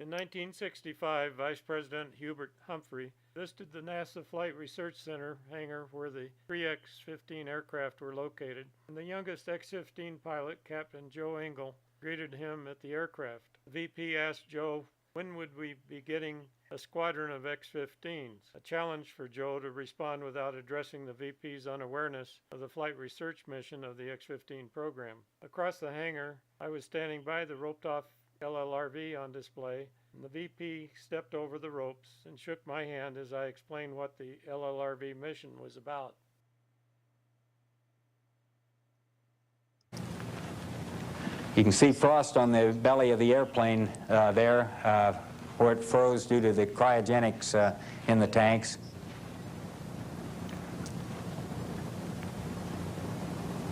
In 1965, Vice President Hubert Humphrey visited the NASA Flight Research Center hangar where the three X-15 aircraft were located, and the youngest X-15 pilot, Captain Joe Engel, greeted him at the aircraft. The VP asked Joe, when would we be getting a squadron of X-15s? A challenge for Joe to respond without addressing the VP's unawareness of the flight research mission of the X-15 program. Across the hangar, I was standing by the roped-off LLRV on display, and the VP stepped over the ropes and shook my hand as I explained what the LLRV mission was about. You can see frost on the belly of the airplane there, where it froze due to the cryogenics in the tanks.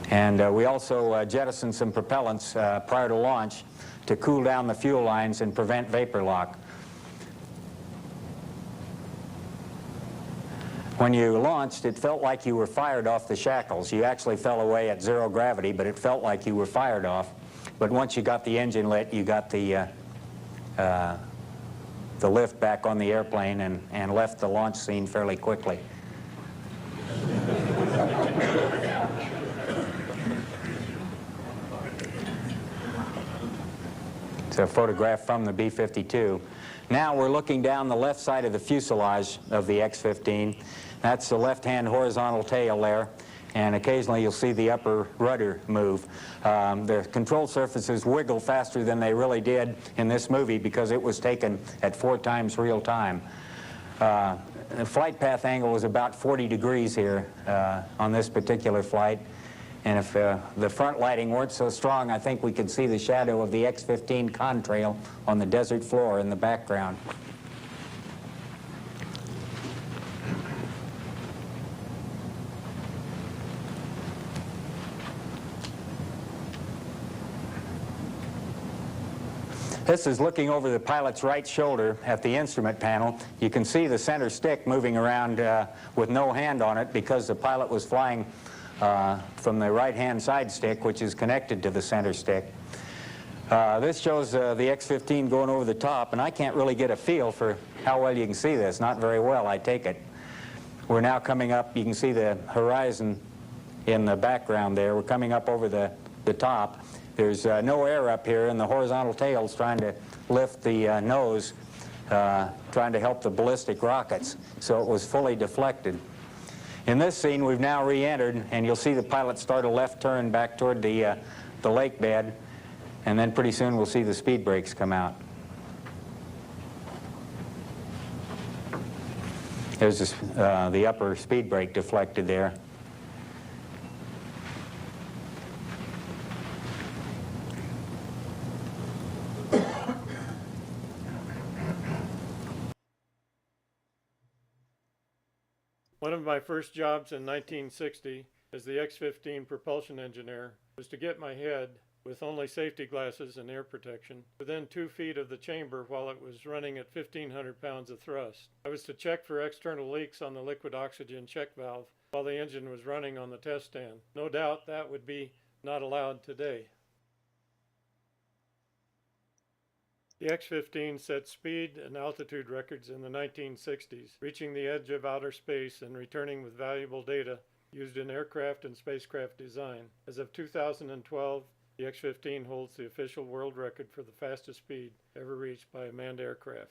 And we also jettisoned some propellants prior to launch to cool down the fuel lines and prevent vapor lock. When you launched, it felt like you were fired off the shackles. You actually fell away at zero gravity, but it felt like you were fired off. But once you got the engine lit, you got the lift back on the airplane and left the launch scene fairly quickly. It's a photograph from the B-52. Now we're looking down the left side of the fuselage of the X-15. That's the left-hand horizontal tail there, and occasionally you'll see the upper rudder move. The control surfaces wiggle faster than they really did in this movie because it was taken at 4 times real time. The flight path angle was about 40 degrees here on this particular flight. And if the front lighting weren't so strong, I think we could see the shadow of the X-15 contrail on the desert floor in the background. This is looking over the pilot's right shoulder at the instrument panel. You can see the center stick moving around with no hand on it because the pilot was flying from the right-hand side stick, which is connected to the center stick. This shows the X-15 going over the top, and I can't really get a feel for how well you can see this. Not very well, I take it. We're now coming up. You can see the horizon in the background there. We're coming up over the top. There's no air up here, and the horizontal tail's trying to lift the nose, trying to help the ballistic rockets, so it was fully deflected. In this scene, we've now re-entered, and you'll see the pilot start a left turn back toward the lake bed, and then pretty soon we'll see the speed brakes come out. There's the upper speed brake deflected there. One of my first jobs in 1960 as the X-15 propulsion engineer was to get my head, with only safety glasses and air protection, within 2 feet of the chamber while it was running at 1,500 pounds of thrust. I was to check for external leaks on the liquid oxygen check valve while the engine was running on the test stand. No doubt that would be not allowed today. The X-15 set speed and altitude records in the 1960s, reaching the edge of outer space and returning with valuable data used in aircraft and spacecraft design. As of 2012, the X-15 holds the official world record for the fastest speed ever reached by a manned aircraft.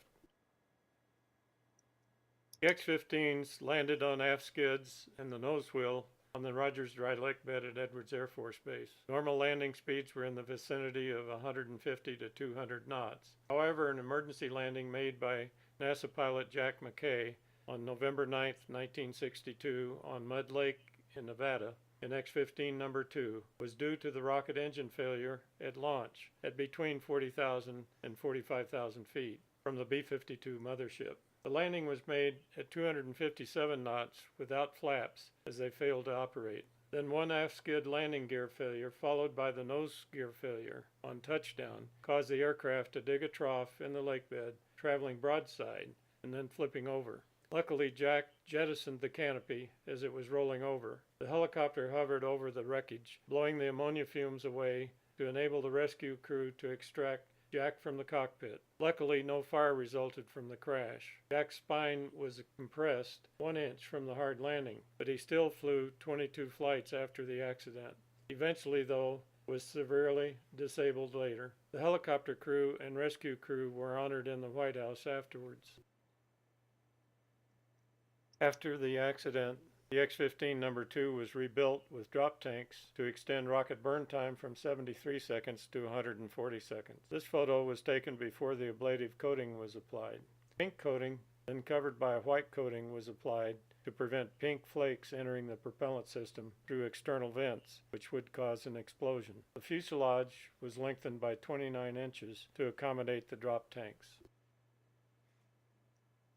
The X-15s landed on aft skids and the nose wheel on the Rogers dry lake bed at Edwards Air Force Base. Normal landing speeds were in the vicinity of 150 to 200 knots. However, an emergency landing made by NASA pilot Jack McKay on November 9, 1962 on Mud Lake in Nevada in X-15 number 2 was due to the rocket engine failure at launch at between 40,000 and 45,000 feet from the B-52 mothership. The landing was made at 257 knots without flaps as they failed to operate. Then one aft skid landing gear failure followed by the nose gear failure on touchdown caused the aircraft to dig a trough in the lake bed, traveling broadside and then flipping over. Luckily, Jack jettisoned the canopy as it was rolling over. The helicopter hovered over the wreckage, blowing the ammonia fumes away to enable the rescue crew to extract Jack from the cockpit. Luckily, no fire resulted from the crash. Jack's spine was compressed 1 inch from the hard landing, but he still flew 22 flights after the accident. Eventually, though, was severely disabled later. The helicopter crew and rescue crew were honored in the White House afterwards. After the accident, the X-15 No. 2 was rebuilt with drop tanks to extend rocket burn time from 73 seconds to 140 seconds. This photo was taken before the ablative coating was applied. Pink coating, then covered by a white coating, was applied to prevent pink flakes entering the propellant system through external vents, which would cause an explosion. The fuselage was lengthened by 29 inches to accommodate the drop tanks.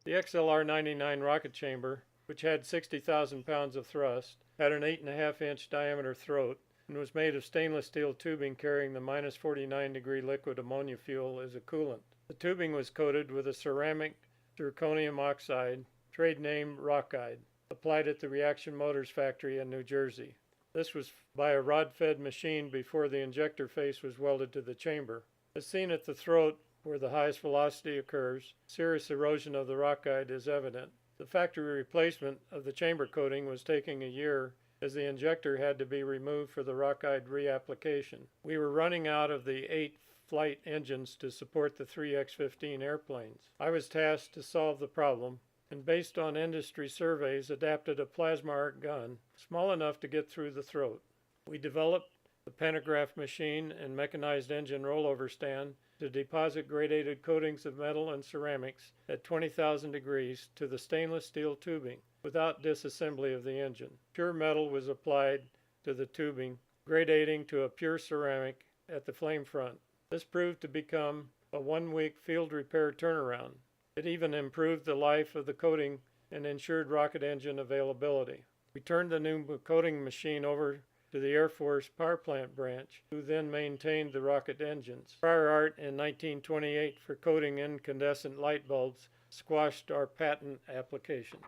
The XLR-99 rocket chamber, which had 60,000 pounds of thrust, had an 8.5-inch diameter throat, and was made of stainless steel tubing carrying the minus 49-degree liquid ammonia fuel as a coolant. The tubing was coated with a ceramic zirconium oxide, trade name Rockide, applied at the Reaction Motors factory in New Jersey. This was by a rod-fed machine before the injector face was welded to the chamber. As seen at the throat, where the highest velocity occurs, serious erosion of the rockide is evident. The factory replacement of the chamber coating was taking a year, as the injector had to be removed for the rockide reapplication. We were running out of the 8 flight engines to support the 3 X-15 airplanes. I was tasked to solve the problem, and based on industry surveys, adapted a plasma arc gun small enough to get through the throat. We developed the pantograph machine and mechanized engine rollover stand to deposit gradated coatings of metal and ceramics at 20,000 degrees to the stainless steel tubing without disassembly of the engine. Pure metal was applied to the tubing, gradating to a pure ceramic at the flame front. This proved to become a 1-week field repair turnaround. It even improved the life of the coating and ensured rocket engine availability. We turned the new coating machine over to the Air Force Power Plant branch, who then maintained the rocket engines. Prior art in 1928 for coating incandescent light bulbs squashed our patent application.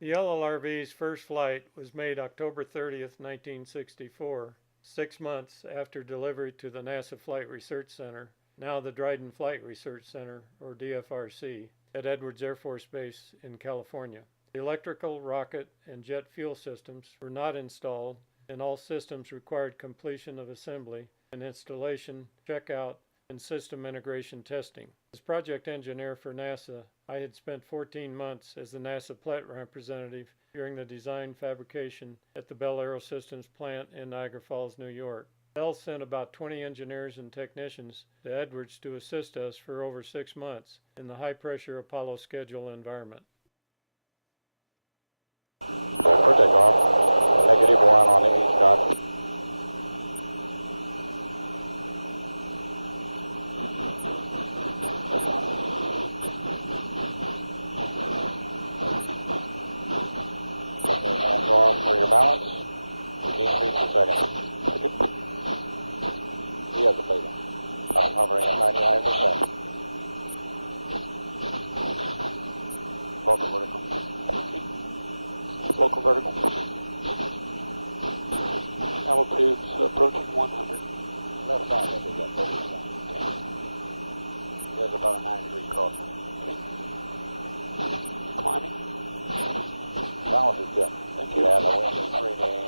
The LLRV's first flight was made October 30th, 1964, 6 months after delivery to the NASA Flight Research Center, now the Dryden Flight Research Center, or DFRC, at Edwards Air Force Base in California. The electrical, rocket, and jet fuel systems were not installed, and all systems required completion of assembly and installation, checkout, and system integration testing. As project engineer for NASA, I had spent 14 months as the NASA plant representative during the design fabrication at the Bell Aerosystems plant in Niagara Falls, New York. Bell sent about 20 engineers and technicians to Edwards to assist us for over 6 months in the high-pressure Apollo schedule environment. For takeoff, -1 on the H-dot. Hands off for your balance, 15 feet per second. He has a beta. I'm hovering at 99%. Local vertical. Local vertical. Altitude's approaching 100. Left side, I think that's 30%. Okay. There's about a 9-degree crossing. Okay. Climbing. Balance is good. Thank you. And the wind is reading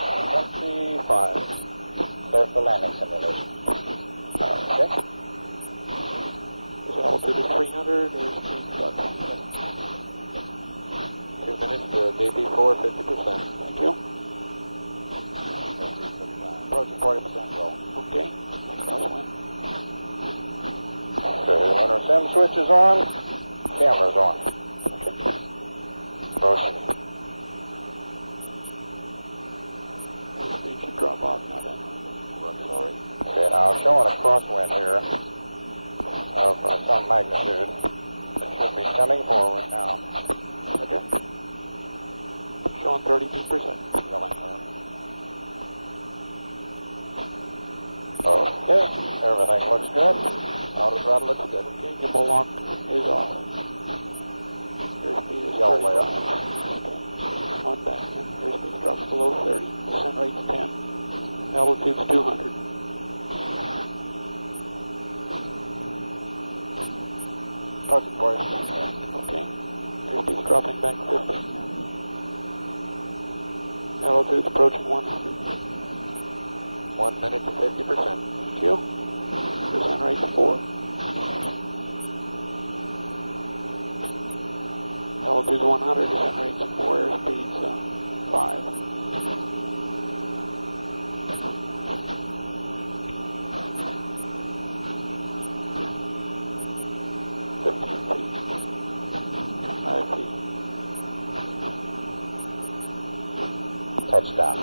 25. Clear for landing simulation. Okay. This altitude is 300. Here's 2 minutes to DP4, 50%. Thank you. Approaching 40% roll. Okay. Crosswind. Okay, lunar sim switch is on. Camera's on. Okay. Proceed. Speed should drop off now then. Sorry. Okay, now I'm showing a crosswind here of some magnitude. It should be coming forward now. Okay. Showing 32%. Okay, everything looks good. Auto throttle looks good. Okay, gimbal lock is off. Airspeed is yellow way up. Okay, on back. Airspeed drops below 30. Descent rate's 10. Altitude's 200. Posted for you. Okay. Airspeed's dropping back 50. Altitude's approaching 100. 1 minute to 50%. Thank you. Descent rate 4. Altitude's 100, descent rate's 4, airspeed's 5. Touchdown.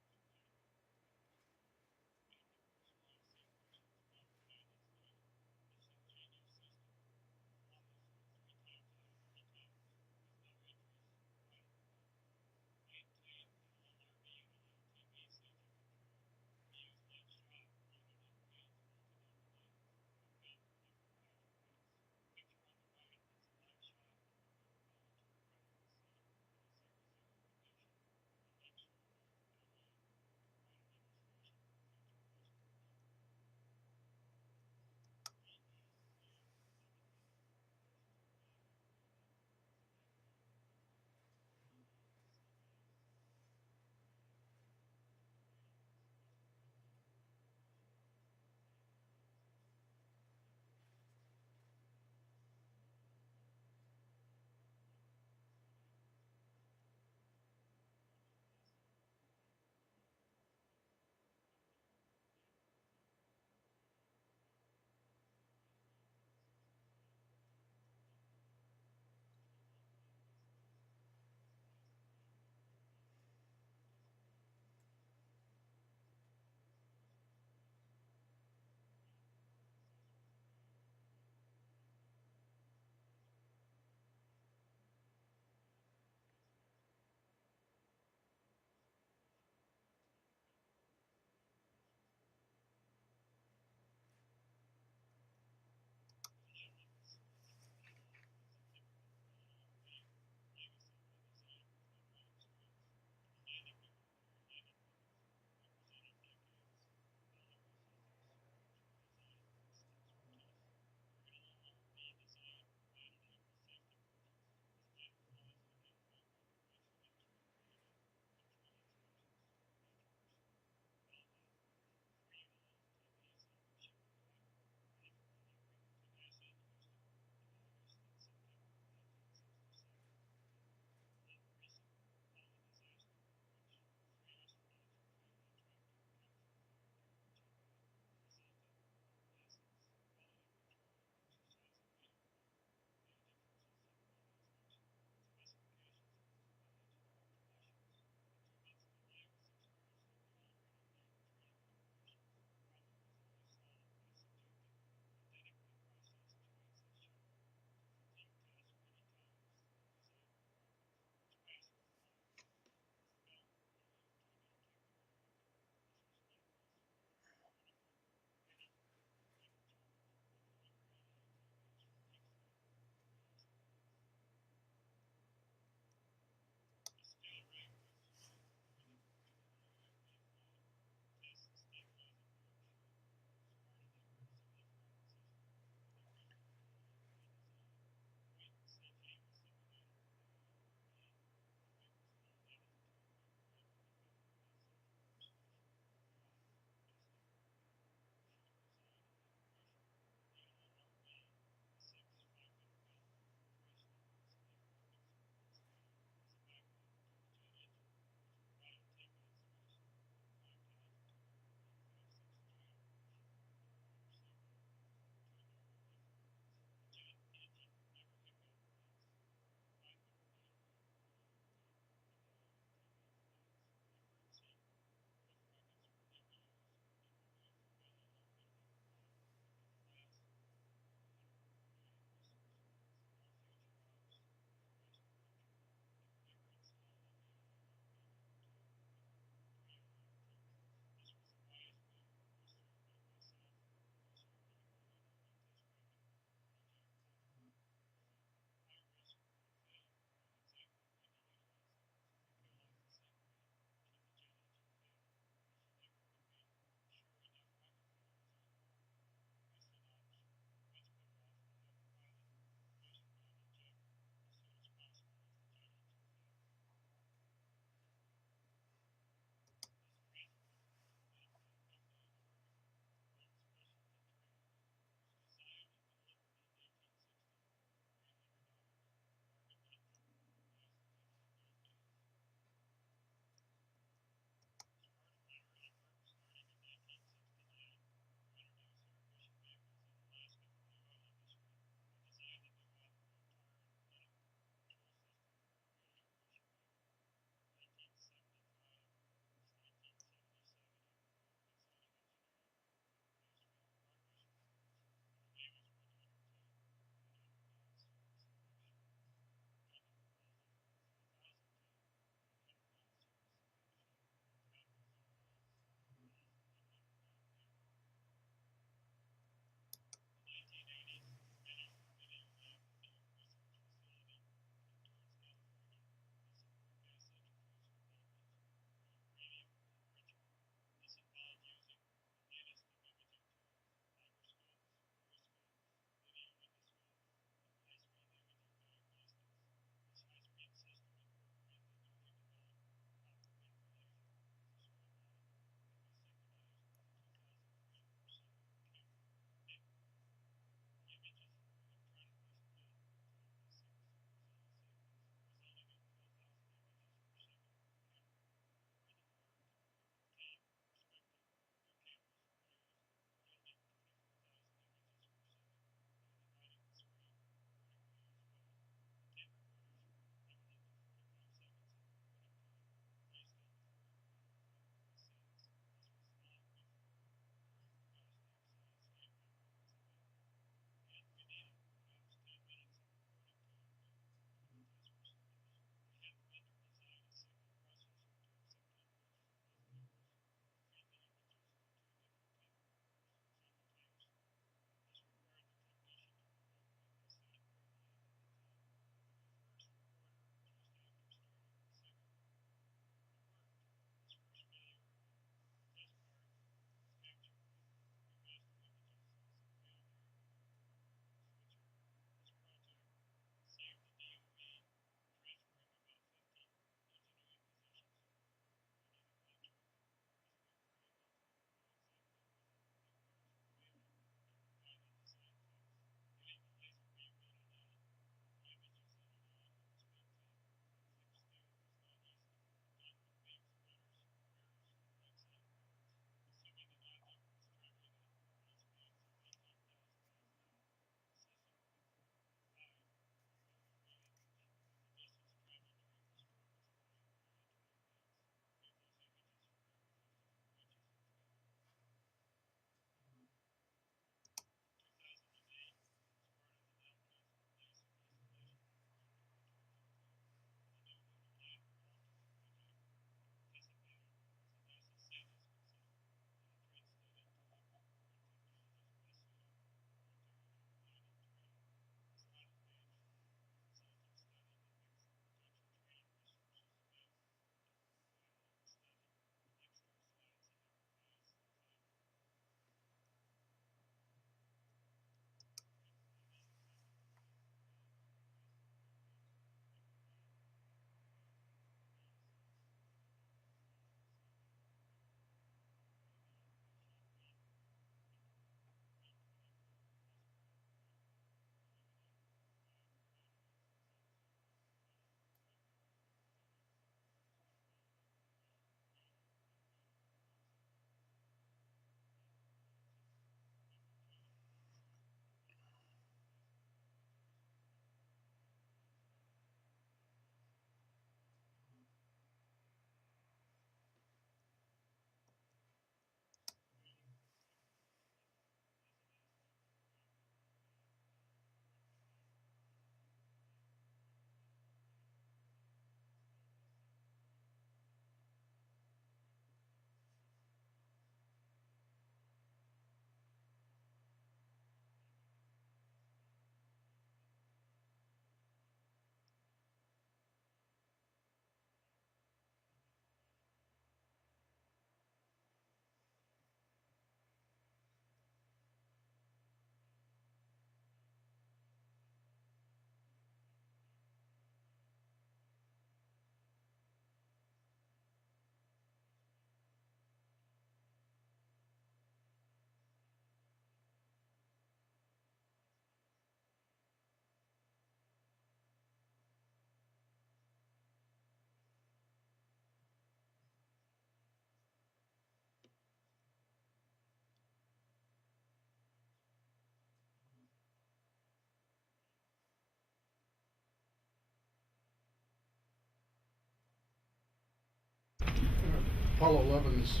Apollo 11's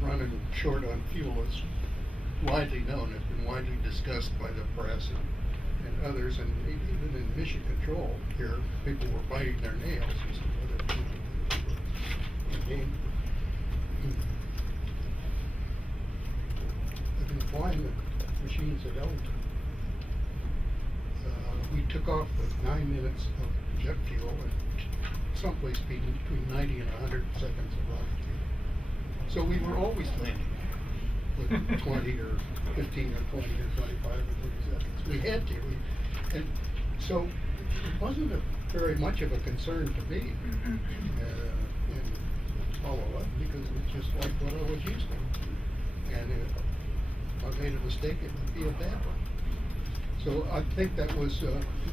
running short on fuel is widely known, has been widely discussed by the press and others, and even in mission control here, people were biting their nails as to whether again, I've been flying the machines at Ellington. We took off with 9 minutes of jet fuel and someplace between 90 and 100 seconds of altitude. So we were always landing with 20 or 15 or 20 or 25 or 30 seconds. We had to. And so it wasn't very much of a concern to me in Apollo 11 because it was just like what I was used to. And if I made a mistake, it would be a bad one. So I think that was,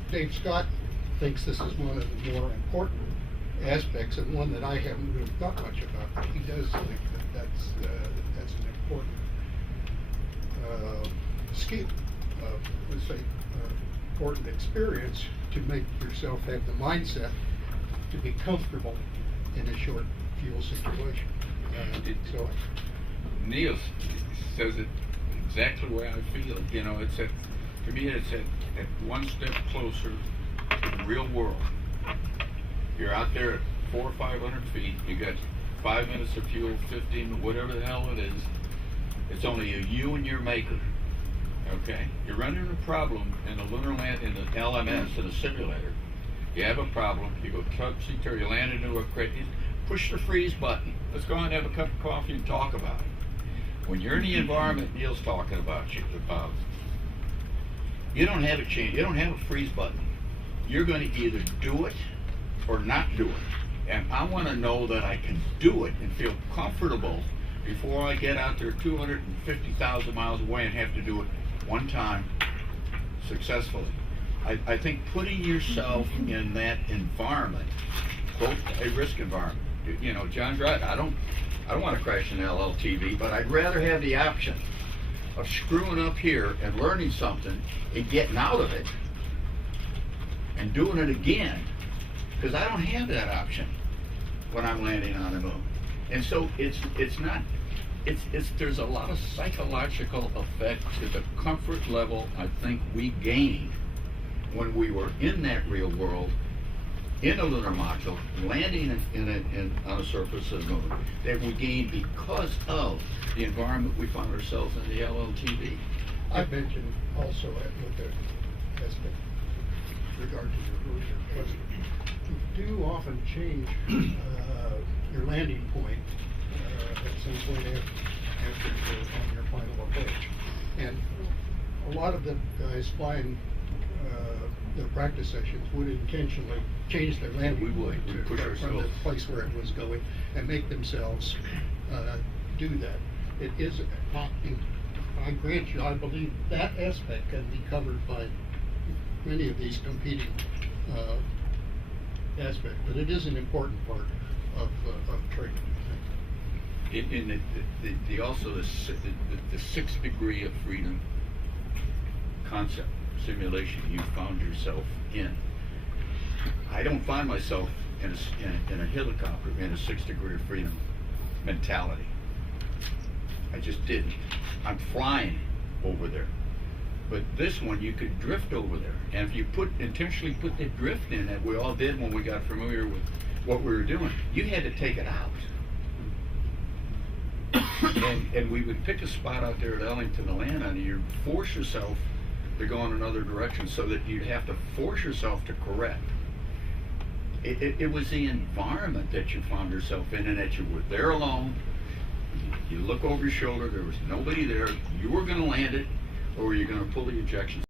Dave Scott thinks this is one of the more important aspects and one that I haven't really thought much about, but he does think that that's an important skill, let's say, important experience to make yourself have the mindset to be comfortable in a short fuel situation. So Neil says it exactly the way I feel. You know, it's at, to me, it's at one step closer to the real world. You're out there at 400 or 500 feet. You got 5 minutes of fuel, 15, whatever the hell it is. It's only you and your maker. Okay? You're running a problem in the lunar land, in the LMS, in a simulator. You have a problem. You go topsy-turvy. You land into a crate. You push the freeze button. Let's go out and have a cup of coffee and talk about it. When you're in the environment Neil's talking about, you don't have a change. You don't have a freeze button. You're going to either do it or not do it. And I want to know that I can do it and feel comfortable before I get out there 250,000 miles away and have to do it one time successfully. I think putting yourself in that environment, both a risk environment. You know, John Dredd, I don't want to crash an LLTV, but I'd rather have the option of screwing up here and learning something and getting out of it and doing it again, because I don't have that option when I'm landing on the moon. And so there's a lot of psychological effects to the comfort level I think we gained when we were in that real world, in a lunar module, landing on a surface of the moon, that we gained because of the environment we found ourselves in the LLTV. I mentioned also with the aspect with regard to your earlier question, you do often change your landing point at some point after on your final approach. And a lot of the guys flying the practice sessions would intentionally change their landing point from the place where it was going and make themselves do that. It is not, I grant you, I believe that aspect can be covered by many of these competing aspects, but it is an important part of training. In also the 6th degree of freedom concept simulation you found yourself in. I don't find myself in a helicopter in a 6th degree of freedom mentality. I just didn't. I'm flying over there. But this one, you could drift over there. And if you intentionally put the drift in that we all did when we got familiar with what we were doing, you had to take it out. and we would pick a spot out there at Ellington to land on, and you'd force yourself to go in another direction so that you'd have to force yourself to correct. It was the environment that you found yourself in, and that you were there alone. You look over your shoulder, there was nobody there. You were going to land it, or you're going to pull the ejection